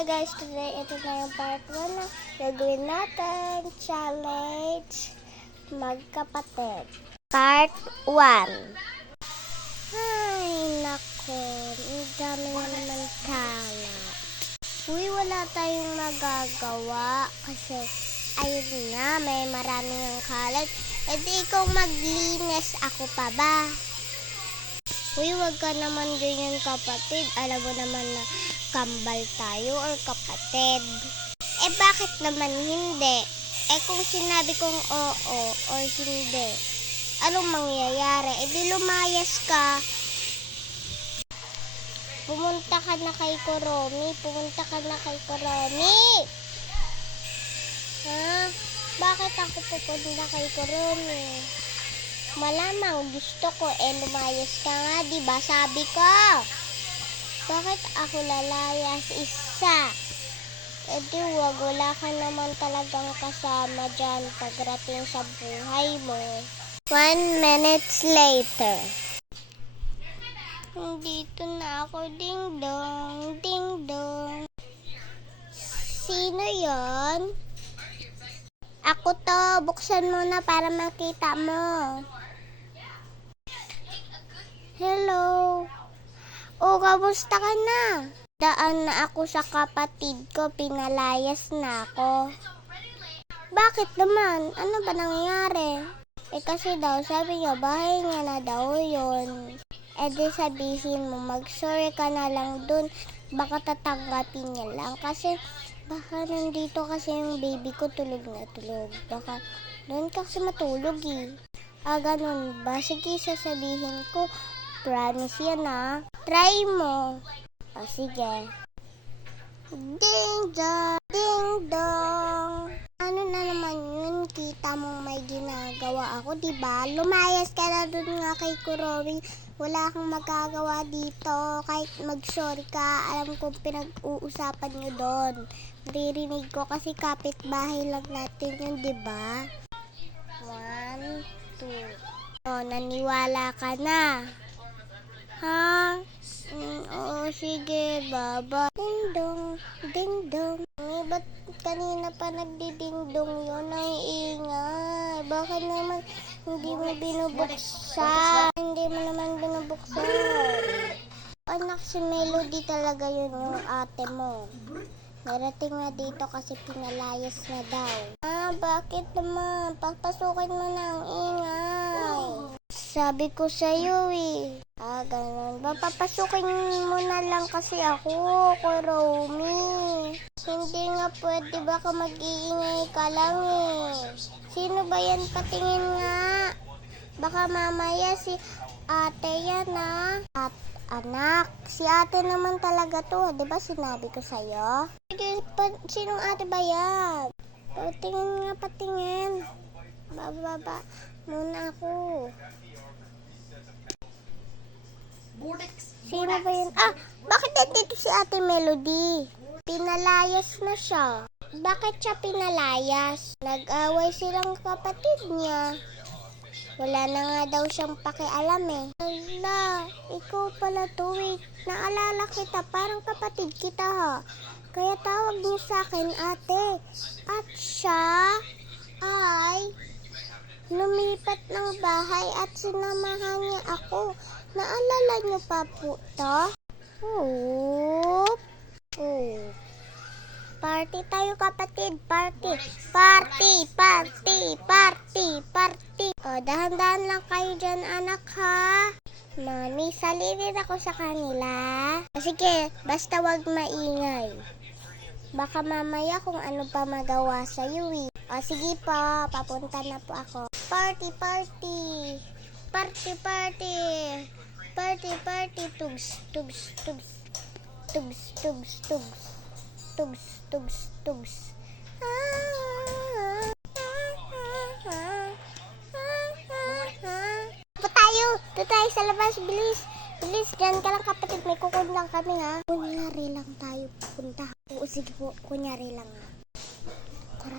Hi guys, today ito na yung part 1 na gagawin natin challenge magkapatid. Part 1. Ay, nako, ang dami na naman kalat. Uy, wala tayong magagawa kasi ayun nga, may maraming ang kalat. E di ikaw maglinis, ako pa ba? Uy, wag ka naman ganyan kapatid. Alam mo naman na kambal tayo or kapatid. Eh bakit naman hindi? Eh kung sinabi kong oo or hindi, anong mangyayari? Eh di lumayas ka. Pumunta ka na kay Kuromi. Ha? Bakit ako pupunta kay Kuromi? Malamang gusto ko lumayas ka nga, diba? Sabi ko. Bakit ako lalayas isa? Di wala ka naman talagang kasama dyan pagrating sa buhay mo. 1 minute later. Dito na ako, ding dong, ding dong. Sino yon? Ako to, buksan mo na para makita mo. Hello. O, kamusta ka na? Daan na ako sa kapatid ko, pinalayas na ako. Bakit naman? Ano ba nangyari? Eh kasi daw, sabi niya, bahay niya na daw yun. Eh di sabihin mo, mag-sorry ka na lang dun. Baka tatanggapin niya lang. Kasi baka nandito kasi yung baby ko tulog na tulog. Baka doon kasi matulog eh. Ganun ba? Sige, sasabihin ko. Promise yan ah. Try mo. Sige. Ding dong, ding dong. Ano na naman yun? Kita mong may ginagawa ako, diba? Lumayas ka na dun nga kay Kuromi. Wala kang magagawa dito. Kahit mag-sorry ka, alam kong pinag-uusapan nyo doon. Naririnig ko kasi kapitbahay lang natin yun, diba? 1, 2. O, naniwala ka na. Ha? Oo, sige, baba. Ding dong, ding dong. Ba't kanina pa nagdiding-dong yun? Ang ingay. Bakit naman hindi mo binubuksan? Anak, si Melody talaga yun yung ate mo. Narating na dito kasi pinalayas na daw. Bakit naman? Papasukin mo na ang ingay. Sabi ko sa'yo eh. Ganun ba? Papasukin mo na lang kasi ako, Kuromi. Hindi nga pwede, baka mag-iingay ka lang eh. Sino ba yan? Patingin nga. Baka mamaya si ate yan ah. Anak, si ate naman talaga to. Diba sinabi ko sa'yo? Sinong ate ba yan? Patingin. Baba muna ako. Sino ba yun? Bakit nandito si Ate Melody? Pinalayas na siya. Bakit siya pinalayas? Nag-away silang kapatid niya. Wala na nga daw siyang pakialam eh. Ala, ikaw pala to eh. Naalala kita, parang kapatid kita ha. Kaya tawag mo sa akin ate. At siya ay lumipat ng bahay at sinamahan niya ako. Naalala niyo pa po to? Oh. Party tayo kapatid. Party. Dahan-dahan lang kayo dyan anak ha. Mami, salinin ako sa kanila. Sige, basta wag maingay. Baka mamaya kung ano pa magawa sa'yo eh. Sige pa, papunta na po ako. Party. Tugs. Doon tayo sa labas, bilis. Dyan ka lang kapatid, may kukulang kami ha. Kunyari lang tayo pupunta. Oo, sige po, kunyari lang ha. Tara.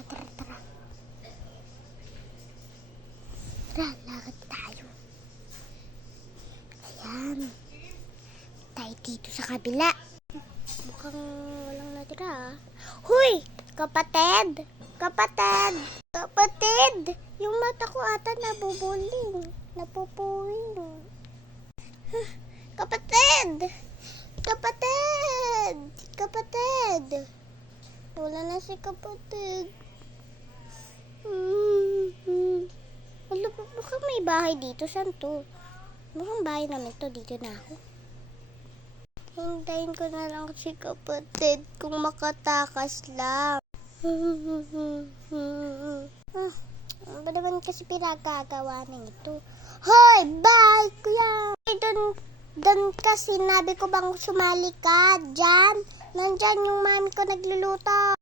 Tara, lakad tayo. Ayan. Tayo dito sa kabila. Mukhang walang Tara. Huy! Kapatid! Kapatid! Kapatid! Yung mata ko ata nabubuling. Napupuwing. Kapatid! Kapatid! Kapatid! Wala na si kapatid. Wala pa, baka may bahay dito. Saan to? Mukhang bahay namin to. Dito na ako. Hintayin ko na lang si kapatid kung makatakas lang. Ano ba naman kasi pinagagawa ng ito? Hoy! Bye! Kuya! Doon kasi sinabi ko bang sumali ka? Diyan? Nandyan yung mami ko nagluluto.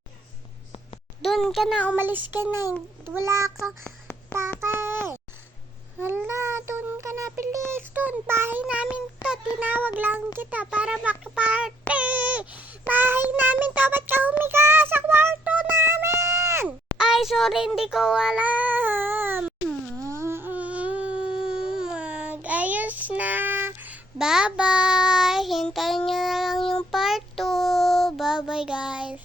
Doon ka na, umalis ka na. Wala kang take. Hala, doon ka na, bilis. Doon, bahay namin to. Tinawag lang kita para makaparty. Bahay namin to. Ba't ka humiga sa kwarto namin? Ay, sorry, hindi ko alam. Mag-ayos na. Bye-bye. Hintayin nyo na lang yung part 2. Bye-bye, guys.